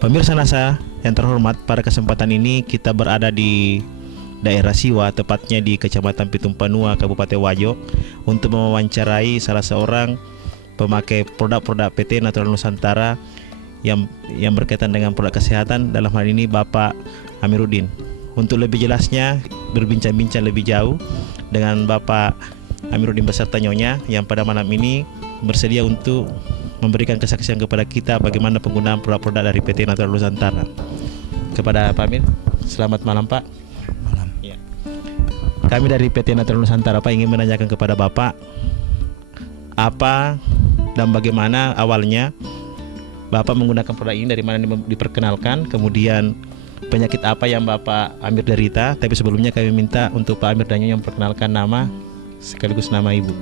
Pemirsa NASA yang terhormat, pada kesempatan ini kita berada di daerah Siwa, tepatnya di Kecamatan Pitumpanua, Kabupaten Wajo, untuk mewawancarai salah seorang pemakai produk-produk PT Natural Nusantara yang berkaitan dengan produk kesehatan, dalam hal ini Bapak Amiruddin. Untuk lebih jelasnya, berbincang-bincang lebih jauh dengan Bapak Amiruddin beserta Nyonya yang pada malam ini bersedia untuk memberikan kesaksian kepada kita bagaimana penggunaan produk-produk dari PT Natural Nusantara. Kepada Pak Amir, selamat malam Pak. Malam. Ya. Kami dari PT Natural Nusantara Pak ingin menanyakan kepada Bapak apa dan bagaimana awalnya Bapak menggunakan produk ini, dari mana diperkenalkan, kemudian penyakit apa yang Bapak Amir derita. Tapi sebelumnya kami minta untuk Pak Amir dan Nyonya memperkenalkan nama sekaligus nama Ibu.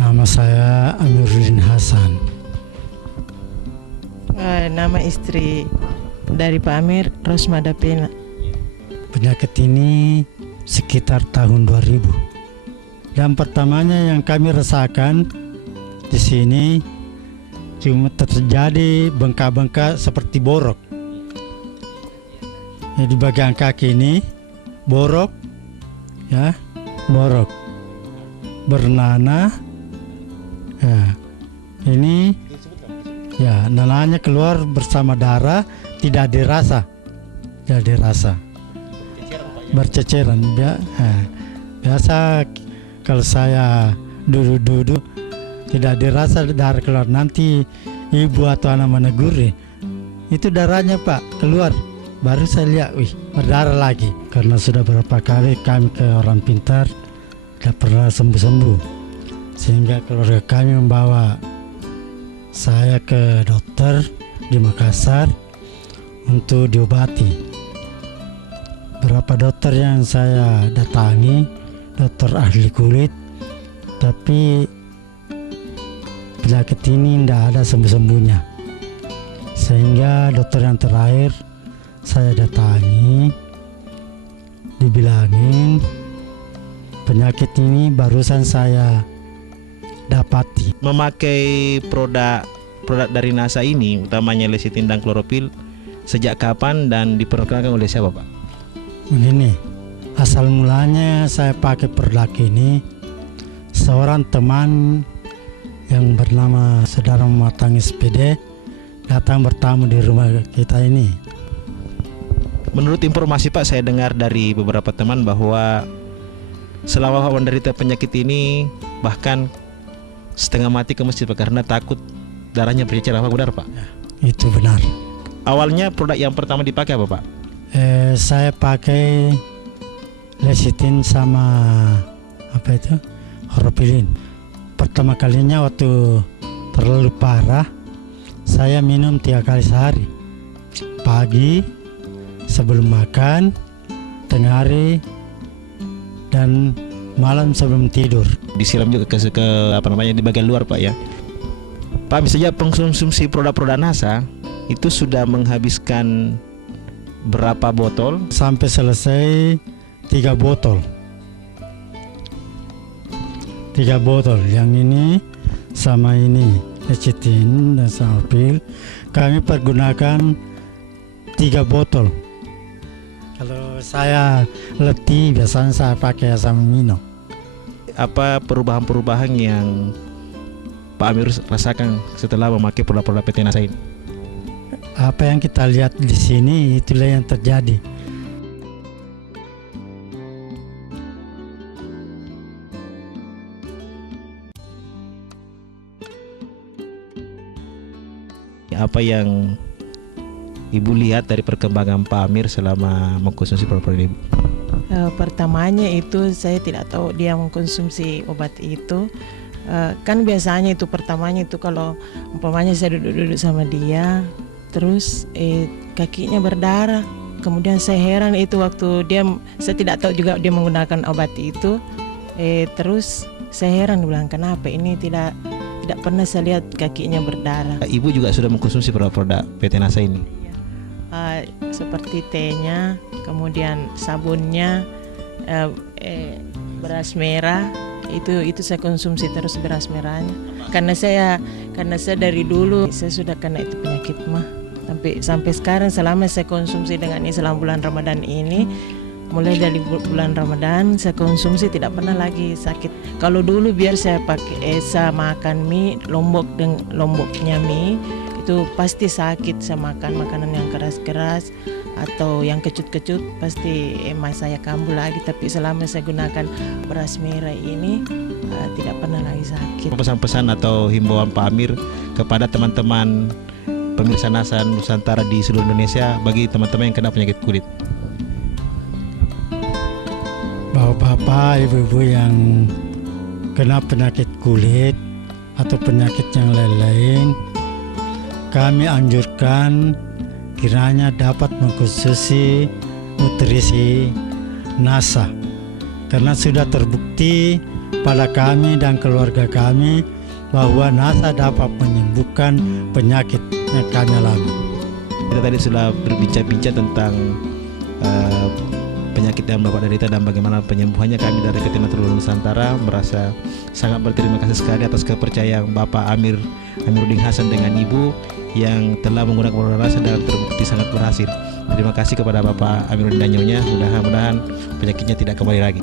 Nama saya Amiruddin Hasan. Nama istri dari Pak Amir, Rosmada Pena. Penyakit ini sekitar tahun 2000. Dan pertamanya yang kami rasakan di sini cuma terjadi bengkak-bengkak seperti borok. Di bagian kaki ini borok, ya, borok bernanah. Ya, ini ya nanahnya keluar bersama darah, tidak dirasa, berceceran. Biasa kalau saya duduk tidak dirasa darah keluar, nanti ibu atau anak menegur, itu darahnya Pak keluar, baru saya lihat, wih, berdarah lagi. Karena sudah berapa kali kami ke orang pintar, tidak pernah sembuh-sembuh. Sehingga keluarga kami membawa saya ke dokter di Makassar untuk diobati. Berapa dokter yang saya datangi, dokter ahli kulit, tapi penyakit ini tidak ada sembuh-sembuhnya. Sehingga dokter yang terakhir saya datangi, dibilangin penyakit ini barusan saya dapati. Memakai produk dari NASA ini, utamanya lecitin dan kloropil, sejak kapan dan diperkenalkan oleh siapa Pak? Begini, asal mulanya saya pakai produk ini, seorang teman yang bernama Saudara Matang SPD datang bertamu di rumah kita ini. Menurut informasi Pak, saya dengar dari beberapa teman bahwa selama menderita penyakit ini bahkan setengah mati ke masjid Pak, karena takut darahnya bercecer. Apa benar Pak? Itu benar. Awalnya produk yang pertama dipakai apa Pak? Saya pakai lecitin sama apa itu, horopilin. Pertama kalinya waktu terlalu parah, saya minum 3 kali sehari. Pagi sebelum makan, tengah hari, dan malam sebelum tidur. Disiram juga ke di bagian luar Pak ya. Pak, misalnya pengkonsumsi produk-produk NASA itu sudah menghabiskan berapa botol? Sampai selesai 3 botol. 3 botol. Yang ini sama ini lecitin dan sama pil. Kami pergunakan 3 botol. Kalau saya letih, biasanya saya pakai asam amino. Apa perubahan-perubahan yang Pak Amir rasakan setelah memakai produk-produk PT NASA ini? Apa yang kita lihat di sini itulah yang terjadi. Apa yang Ibu lihat dari perkembangan Pak Amir selama mengkonsumsi produk-produk Ibu? Pertamanya itu saya tidak tahu dia mengkonsumsi obat itu. Kan biasanya itu pertamanya itu kalau umpamanya saya duduk-duduk sama dia, terus kakinya berdarah. Kemudian saya heran itu waktu saya tidak tahu juga dia menggunakan obat itu. Terus saya heran, bilang kenapa ini tidak pernah saya lihat kakinya berdarah. Ibu juga sudah mengkonsumsi produk-produk PT NASA ini? Seperti tehnya, kemudian sabunnya, beras merah, itu saya konsumsi terus beras merahnya. Karena saya dari dulu saya sudah kena itu penyakit sakit mah. Sampai sekarang selama saya konsumsi dengan ini selama bulan Ramadan ini, mulai dari bulan Ramadan saya konsumsi tidak pernah lagi sakit. Kalau dulu biar saya pakai saya makan mie lomboknya mie itu pasti sakit. Saya makan makanan yang keras-keras atau yang kecut-kecut pasti emas saya kambuh lagi. Tapi selama saya gunakan beras merah ini tidak pernah lagi sakit. Pesan-pesan atau himbauan Pak Amir kepada teman-teman pemirsa NASA Nusantara di seluruh Indonesia bagi teman-teman yang kena penyakit kulit. Bapak-bapak, ibu-ibu yang kena penyakit kulit atau penyakit yang lain-lain, kami anjurkan kiranya dapat mengkonsumsi nutrisi NASA, karena sudah terbukti pada kami dan keluarga kami bahwa NASA dapat menyembuhkan penyakit yang kami alami. Kita tadi sudah berbincang-bincang tentang penyakit yang Bapak derita dan bagaimana penyembuhannya. Kami dari PT Meteorologi Nusantara merasa sangat berterima kasih sekali atas kepercayaan Bapak Amiruddin Hasan dengan Ibu yang telah menggunakan produk NASA dan terbukti sangat berhasil. Terima kasih kepada Bapak Amiruddin dan Nyonya. Mudah-mudahan penyakitnya tidak kembali lagi.